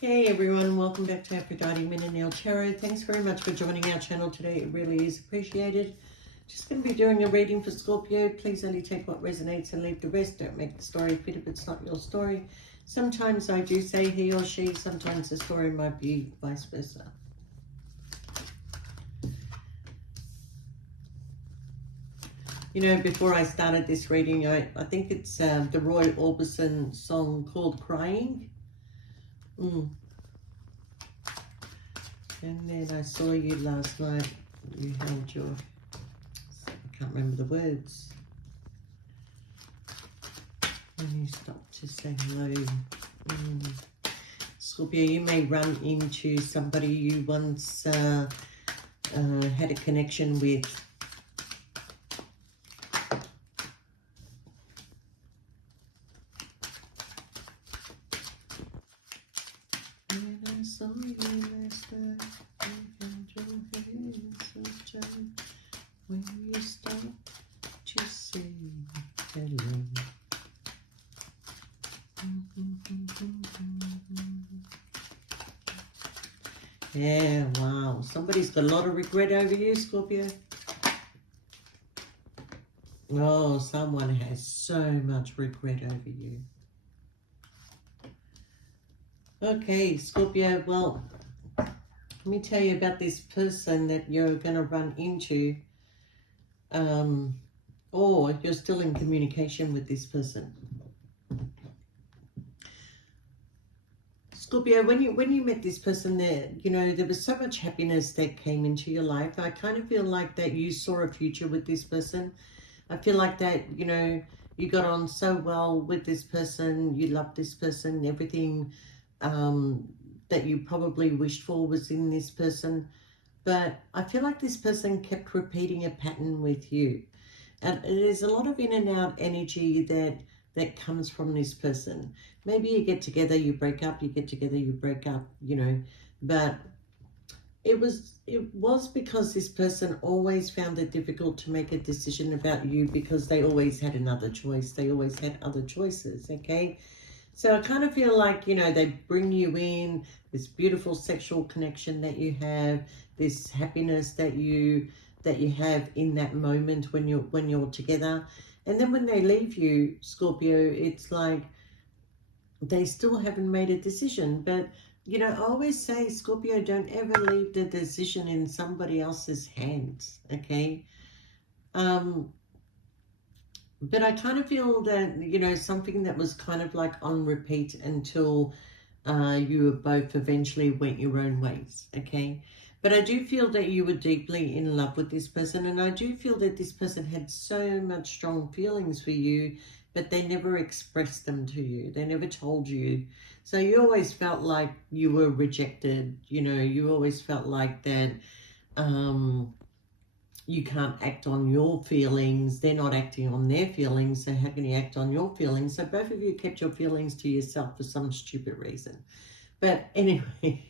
Hey everyone, welcome back to Aphrodite Min and Nail Tarot. Thanks very much for joining our channel today. It really is appreciated. Just going to be doing a reading for Scorpio. Please only take what resonates and leave the rest. Don't make the story fit if it's not your story. Sometimes I do say he or she, sometimes the story might be vice versa. You know, before I started this reading, I think it's the Roy Orbison song called Crying. And then I saw you last night. You held your, I can't remember the words. When you stopped to say hello. Scorpio, you may run into somebody you once had a connection with. When I saw you last night, you held your hands so tight. When you stopped to say hello. Yeah, wow. Somebody's got a lot of regret over you, Scorpio. Oh, someone has so much regret over you. Okay, Scorpio, well, let me tell you about this person that you're going to run into. Or you're still in communication with this person. Scorpio, when you met this person there, you know, there was so much happiness that came into your life. I kind of feel like that you saw a future with this person. I feel like that, you know, you got on so well with this person. You loved this person. Everything that you probably wished for was in this person. But I feel like this person kept repeating a pattern with you. And there's a lot of in and out energy that comes from this person. Maybe you get together, you break up, you get together, you break up, you know. But it was because this person always found it difficult to make a decision about you because they always had another choice. They always had other choices, okay? So I kind of feel like, you know, they bring you in, this beautiful sexual connection that you have, this happiness that you have in that moment when you're together. And then when they leave you, Scorpio, it's like they still haven't made a decision. But, you know, I always say, Scorpio, don't ever leave the decision in somebody else's hands, okay? But I kind of feel that, you know, something that was kind of like on repeat until you both eventually went your own ways, okay? But I do feel that you were deeply in love with this person, and I do feel that this person had so much strong feelings for you, but they never expressed them to you. They never told you. So you always felt like you were rejected, you know, you always felt like that you can't act on your feelings. They're not acting on their feelings, so how can you act on your feelings? So both of you kept your feelings to yourself for some stupid reason. But anyway,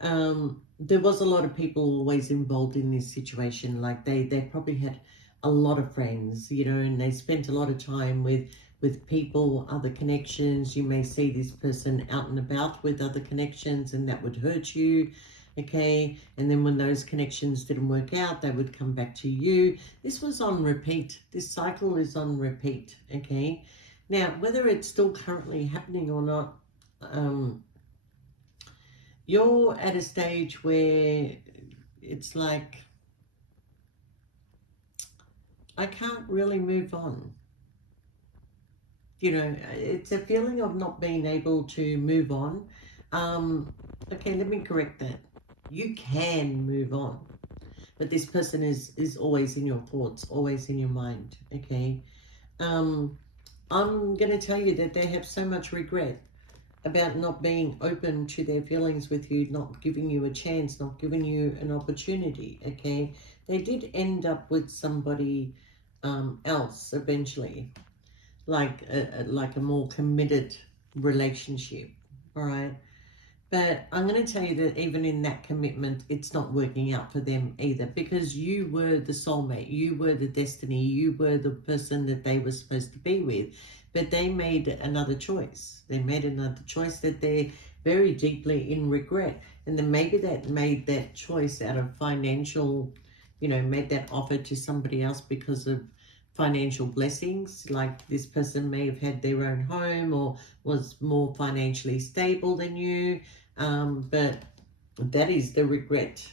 there was a lot of people always involved in this situation. Like they probably had a lot of friends, you know, and they spent a lot of time with people, other connections. You may see this person out and about with other connections, and that would hurt you. Okay, and then when those connections didn't work out, they would come back to you. This was on repeat. This cycle is on repeat. Okay, now whether it's still currently happening or not, you're at a stage where it's like, I can't really move on. You know, it's a feeling of not being able to move on. Okay, let me correct that. You can move on, but this person is always in your thoughts, always in your mind, okay? I'm going to tell you that they have so much regret about not being open to their feelings with you, not giving you a chance, not giving you an opportunity, okay? They did end up with somebody else eventually, like a more committed relationship, all right? But I'm going to tell you that even in that commitment, it's not working out for them either, because you were the soulmate, you were the destiny, you were the person that they were supposed to be with. but they made another choice. They made another choice that they're very deeply in regret. And then maybe that made that choice out of financial, made that offer to somebody else because of financial blessings. Like this person may have had their own home or was more financially stable than you. But that is the regret,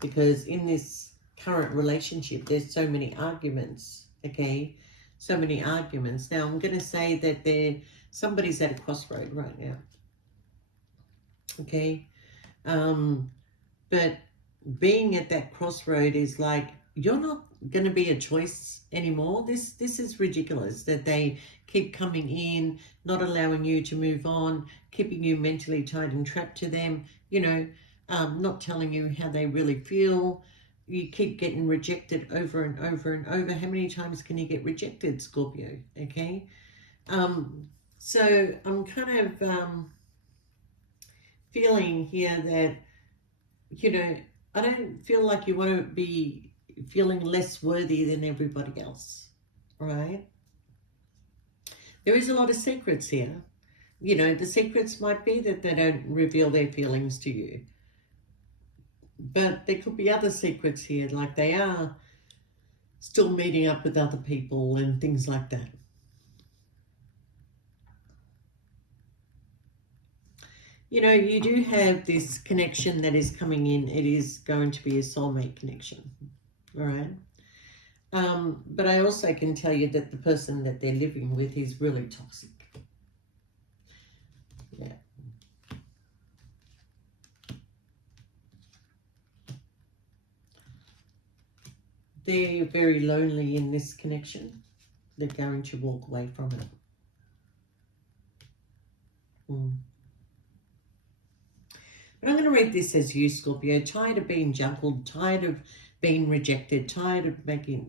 because in this current relationship, there's so many arguments, okay? So many arguments. Now, I'm going to say that somebody's at a crossroad right now, okay? But being at that crossroad is like, you're not going to be a choice anymore. This is ridiculous that they keep coming in, not allowing you to move on, keeping you mentally tied and trapped to them, not telling you how they really feel. You keep getting rejected over and over and over. How many times can you get rejected, Scorpio? Okay. So I'm kind of feeling here that, I don't feel like you want to be feeling less worthy than everybody else, right? There is a lot of secrets here. The secrets might be that they don't reveal their feelings to you. But there could be other secrets here, like they are still meeting up with other people and things like that. You do have this connection that is coming in. It is going to be a soulmate connection, all right? But I also can tell you that the person that they're living with is really toxic. Yeah. They're very lonely in this connection. They're going to walk away from it. But I'm going to read this as you, Scorpio. Tired of being juggled, tired of being rejected, tired of making,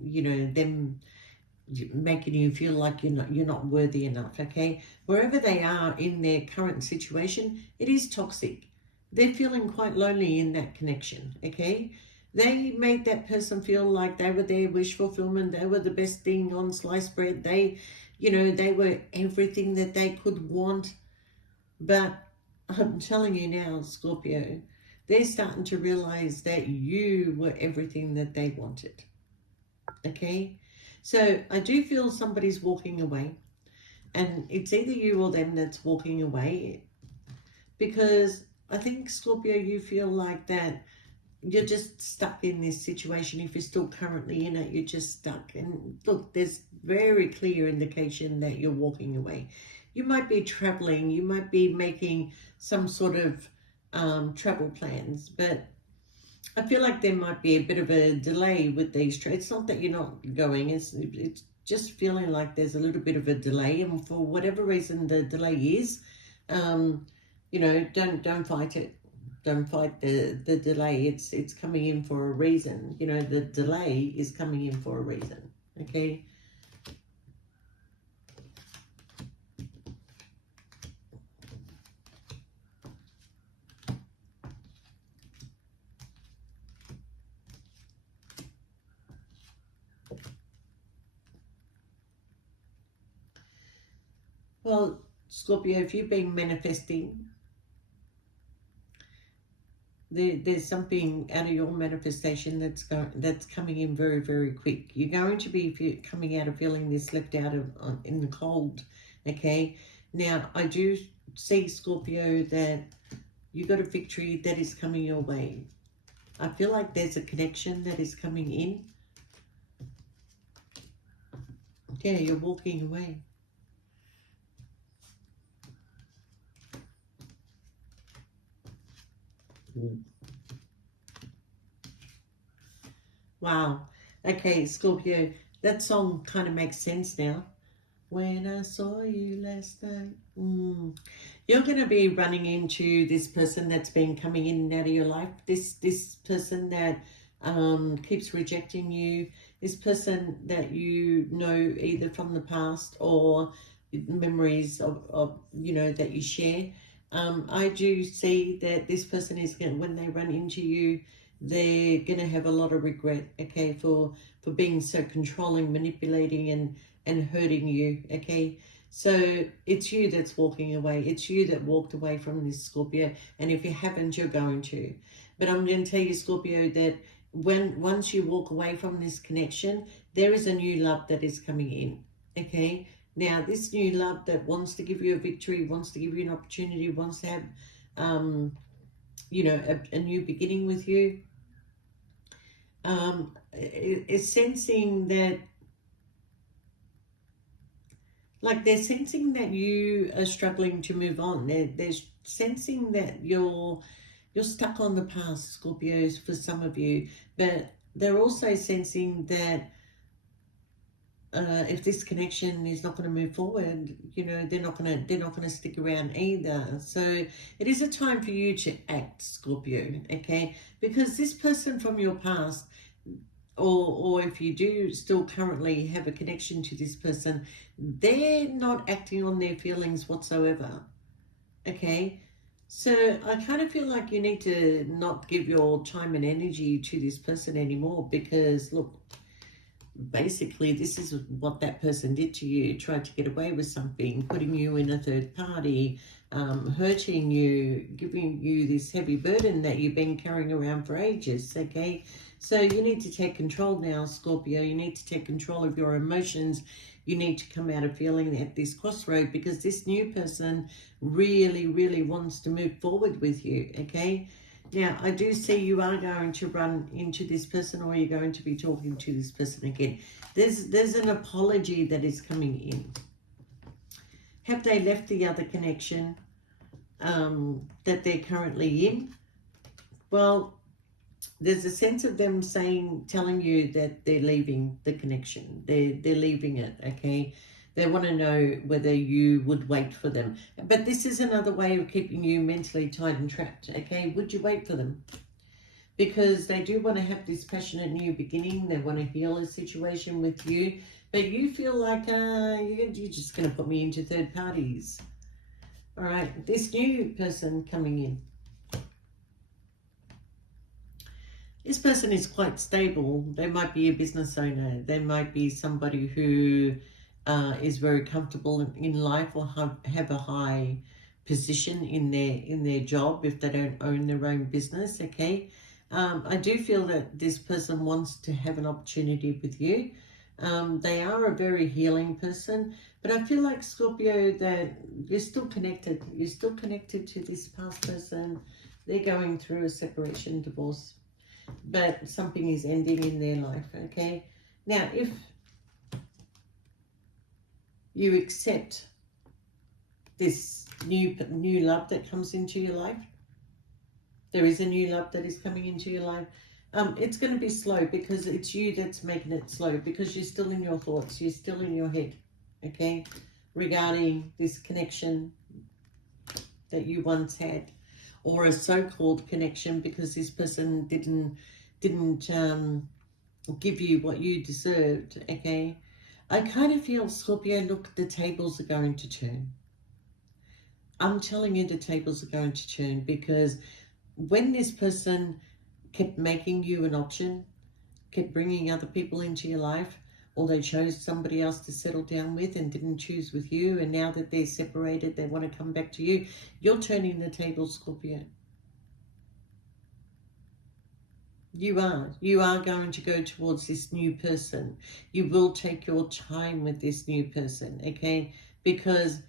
them making you feel like you're not worthy enough, okay? Wherever they are in their current situation, it is toxic. They're feeling quite lonely in that connection, okay? They made that person feel like they were their wish fulfillment. They were the best thing on sliced bread. They were everything that they could want. But I'm telling you now, Scorpio, they're starting to realize that you were everything that they wanted, okay? So I do feel somebody's walking away, and it's either you or them that's walking away, because I think, Scorpio, you feel like that you're just stuck in this situation. If you're still currently in it, you're just stuck. And look, there's very clear indication that you're walking away. You might be traveling, you might be making some sort of travel plans, but I feel like there might be a bit of a delay with these trades. It's not that you're not going, it's just feeling like there's a little bit of a delay, and for whatever reason the delay is, don't fight it. Don't fight the delay. It's coming in for a reason. The delay is coming in for a reason, okay? Well, Scorpio, if you've been manifesting, there's something out of your manifestation that's coming in very, very quick. You're going to be coming out of feeling this left out in the cold, okay? Now, I do see, Scorpio, that you got a victory that is coming your way. I feel like there's a connection that is coming in. Yeah, you're walking away. Wow. Okay, Scorpio, that song kind of makes sense now. When I saw you last night. You're going to be running into this person that's been coming in and out of your life. This person that keeps rejecting you. This person that you know either from the past or memories of that you share. I do see that this person is going, when they run into you, they're going to have a lot of regret, okay, for being so controlling, manipulating, and hurting you, okay? So it's you that's walking away. It's you that walked away from this, Scorpio. And if you haven't, you're going to. But I'm going to tell you, Scorpio, that once you walk away from this connection, there is a new love that is coming in. Okay? Now, this new love that wants to give you a victory, wants to give you an opportunity, wants to have, a new beginning with you, is sensing that, like, they're sensing that you are struggling to move on. They're sensing that you're stuck on the past, Scorpios, for some of you. But they're also sensing that if this connection is not going to move forward, they're not gonna stick around either. So it is a time for you to act, Scorpio. Okay, because this person from your past, or if you do still currently have a connection to this person, they're not acting on their feelings whatsoever. Okay, so I kind of feel like you need to not give your time and energy to this person anymore, because look, basically this is what that person did to you. Tried to get away with something, putting you in a third party, hurting you, giving you this heavy burden that you've been carrying around for ages. Okay, so you need to take control now, Scorpio. You need to take control of your emotions. You need to come out of feeling at this crossroad, because this new person really, really wants to move forward with you. Okay, now, I do see you are going to run into this person, or you're going to be talking to this person again. There's an apology that is coming in. Have they left the other connection that they're currently in? Well, there's a sense of them telling you that they're leaving the connection. They're leaving it, okay? They want to know whether you would wait for them. But this is another way of keeping you mentally tied and trapped, okay? Would you wait for them? Because they do want to have this passionate new beginning. They want to heal a situation with you. But you feel like you're just going to put me into third parties. All right, this new person coming in. This person is quite stable. They might be a business owner. They might be somebody who is very comfortable in life, or have a high position in their job if they don't own their own business. Okay, I do feel that this person wants to have an opportunity with you. They are a very healing person, but I feel like, Scorpio, that you're still connected. You're still connected to this past person. They're going through a separation, divorce, but something is ending in their life. Okay, now if you accept this new love that comes into your life, there is a new love that is coming into your life. It's going to be slow, because it's you that's making it slow, because you're still in your thoughts, you're still in your head, okay, regarding this connection that you once had, or a so-called connection, because this person didn't give you what you deserved. Okay, I kind of feel, Scorpio, look, the tables are going to turn. I'm telling you, the tables are going to turn, because when this person kept making you an option, kept bringing other people into your life, or they chose somebody else to settle down with and didn't choose with you, and now that they're separated, they want to come back to you, you're turning the tables, Scorpio. You are going to go towards this new person. You will take your time with this new person, okay? Because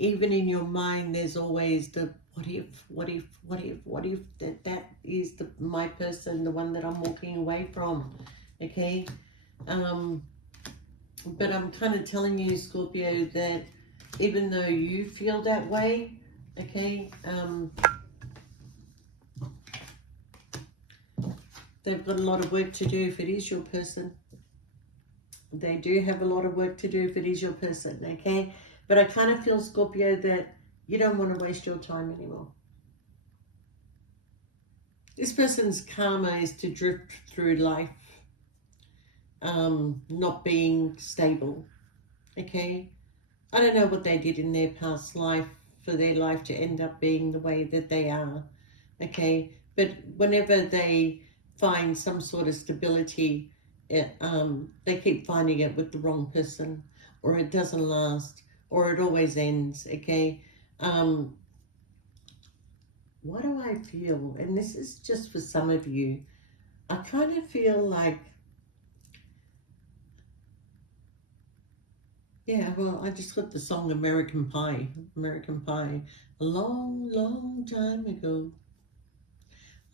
even in your mind, there's always the what if that is my person, the one that I'm walking away from, okay? But I'm kind of telling you, Scorpio, that even though you feel that way, okay, they've got a lot of work to do if it is your person. They do have a lot of work to do if it is your person, okay? But I kind of feel, Scorpio, that you don't want to waste your time anymore. This person's karma is to drift through life, not being stable, okay? I don't know what they did in their past life for their life to end up being the way that they are, okay? But whenever they find some sort of stability, they keep finding it with the wrong person, or it doesn't last, or it always ends, okay? What do I feel? And this is just for some of you. I kind of feel like, yeah, well, I just got the song American Pie. American Pie. A long, long time ago.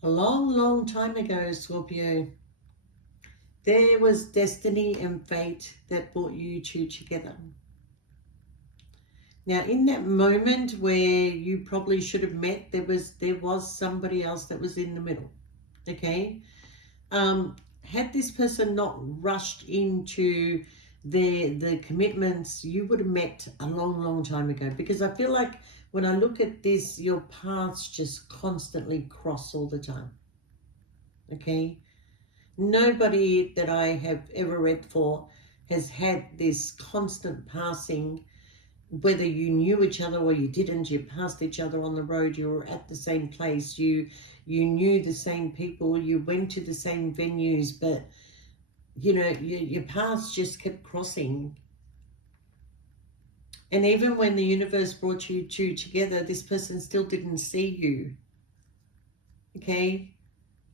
A long, long time ago, Scorpio. There was destiny and fate that brought you two together. Now, in that moment where you probably should have met, there was somebody else that was in the middle. Okay? Had this person not rushed into the commitments, you would have met a long, long time ago. Because I feel like when I look at this, your paths just constantly cross all the time. Okay? Nobody that I have ever read for has had this constant passing, whether you knew each other or you didn't. You passed each other on the road, you were at the same place, you knew the same people, you went to the same venues, but you know, your paths just kept crossing. And even when the universe brought you two together, this person still didn't see you. Okay?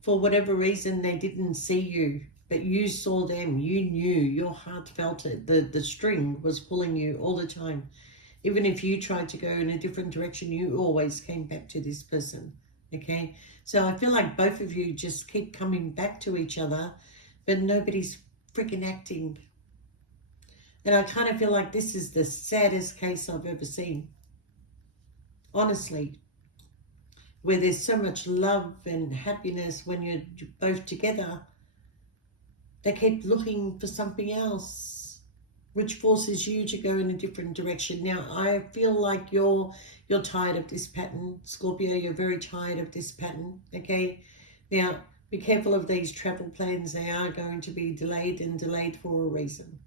For whatever reason, they didn't see you, but you saw them. You knew, your heart felt it. The string was pulling you all the time. Even if you tried to go in a different direction, you always came back to this person. Okay? So I feel like both of you just keep coming back to each other, but nobody's freaking acting. And I kind of feel like this is the saddest case I've ever seen. Honestly. Where there's so much love and happiness when you're both together, they keep looking for something else, which forces you to go in a different direction. Now, I feel like you're tired of this pattern, Scorpio. You're very tired of this pattern, okay? Now, be careful of these travel plans. They are going to be delayed, and delayed for a reason.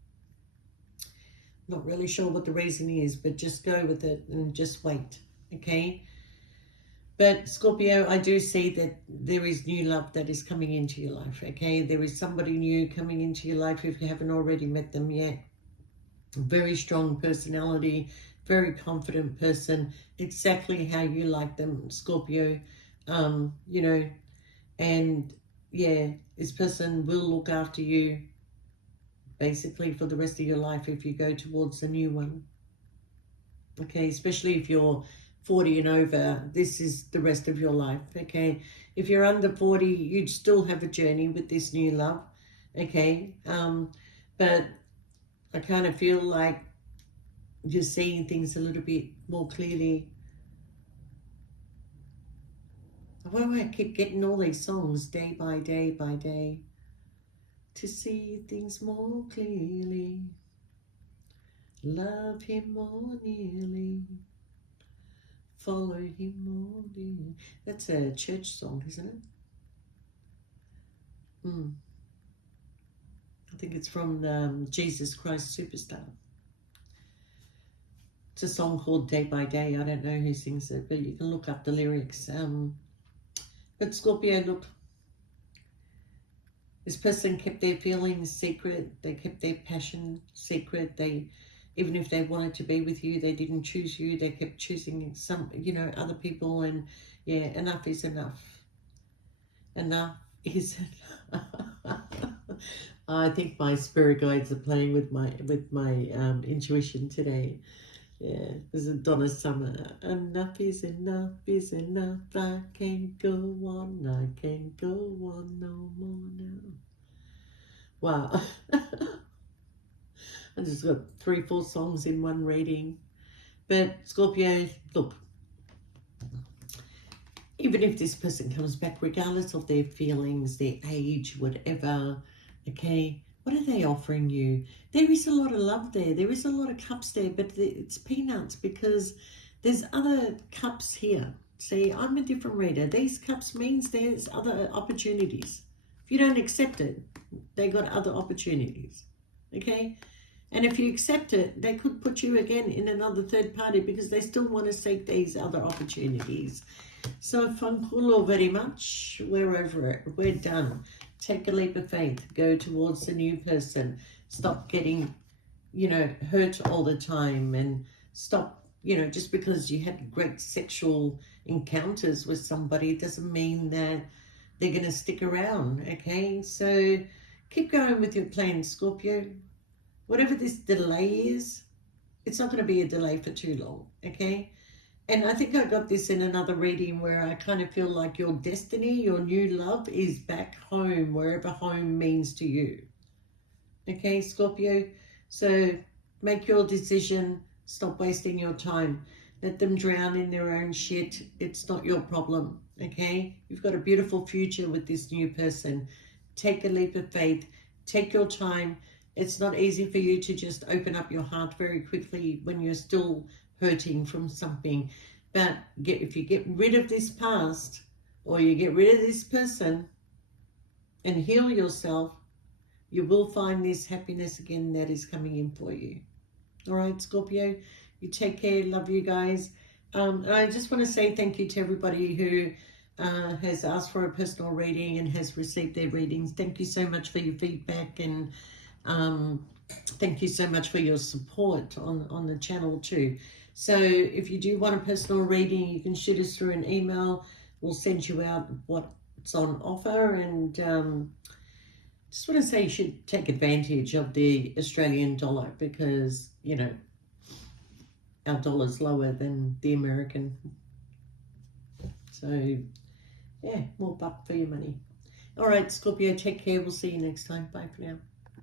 Not really sure what the reason is, but just go with it and just wait, okay? But Scorpio, I do see that there is new love that is coming into your life, okay? There is somebody new coming into your life if you haven't already met them yet. Very strong personality, very confident person, exactly how you like them, Scorpio. You know, and yeah, this person will look after you basically for the rest of your life if you go towards a new one. Okay, especially if you're 40 and over, this is the rest of your life, okay? If you're under 40, you'd still have a journey with this new love, okay? But I kind of feel like you're seeing things a little bit more clearly. Why do I keep getting all these songs day by day by day? To see things more clearly, love him more nearly, follow him more dearly. That's a church song, isn't it? I think it's from Jesus Christ Superstar. It's a song called Day by Day. I don't know who sings it, but you can look up the lyrics. But Scorpio, look, this person kept their feelings secret. They kept their passion secret. Even if they wanted to be with you, they didn't choose you. They kept choosing some, other people. And yeah, enough is enough. Enough is enough. I think my spirit guides are playing with my intuition today. Yeah, this is Donna Summer. Enough is enough is enough. I can't go on. I can't go on no more now. Wow. I just got 3-4 songs in one reading. But Scorpio, look, even if this person comes back, regardless of their feelings, their age, whatever, okay, what are they offering you? There is a lot of love there. There is a lot of cups there, but it's peanuts because there's other cups here. See, I'm a different reader. These cups means there's other opportunities. If you don't accept it, they got other opportunities, okay? And if you accept it, they could put you again in another third party because they still want to seek these other opportunities. So fanculo very much. We're over it. We're done. Take a leap of faith. Go towards the new person. Stop getting, hurt all the time and Stop, you know, just because you had great sexual encounters with somebody doesn't mean that they're going to stick around, okay? So keep going with your plan, Scorpio. Whatever this delay is, it's not going to be a delay for too long, okay? And I think I got this in another reading where I kind of feel like your destiny, your new love is back home, wherever home means to you. Okay, Scorpio? So make your decision. Stop wasting your time. Let them drown in their own shit. It's not your problem, okay? You've got a beautiful future with this new person. Take a leap of faith. Take your time. It's not easy for you to just open up your heart very quickly when you're still hurting from something. But if you get rid of this past, or you get rid of this person and heal yourself, you will find this happiness again that is coming in for you. All right, Scorpio, you take care. Love you guys. I just want to say thank you to everybody who has asked for a personal reading and has received their readings. Thank you so much for your feedback, and thank you so much for your support on the channel too. So if you do want a personal reading, you can shoot us through an email. We'll send you out what's on offer, and just want to say you should take advantage of the Australian dollar, because, you know, our dollar's lower than the American. So, yeah, more buck for your money. All right, Scorpio, take care. We'll see you next time. Bye for now.